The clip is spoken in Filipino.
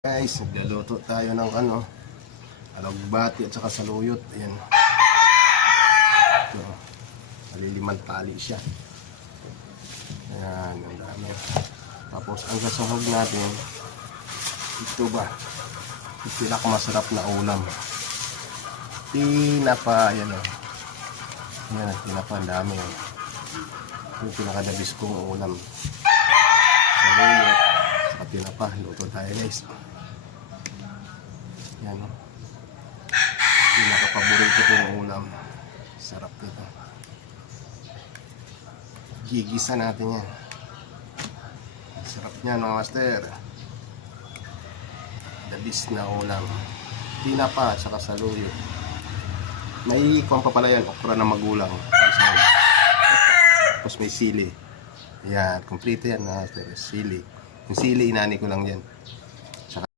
Guys, nagluluto tayo ng alugbati at saka saluyot. Ayan. Ito, malilimang tali siya. Ayan, ang dami. Tapos ang kasahog natin, ito ba? Yung pinakamasarap na ulam. Tinapa, ayan o. Ayan, tinapa, ang dami o. Yung pinakadabis kong ulam. Saluyot, saka tinapa. Luto tayo guys. Yan o. Pinaka-paborito kong ulam. Sarap nito. Gigisa natin yan. Sarap niyan mga master. Dabis na ulam. Tinapa at saka saluyot. May ikon pa pala yan. Okra na magulang. Tapos may sili. Yan. Kompleto yan mga master. Sili. Yung sili inani ko lang yan.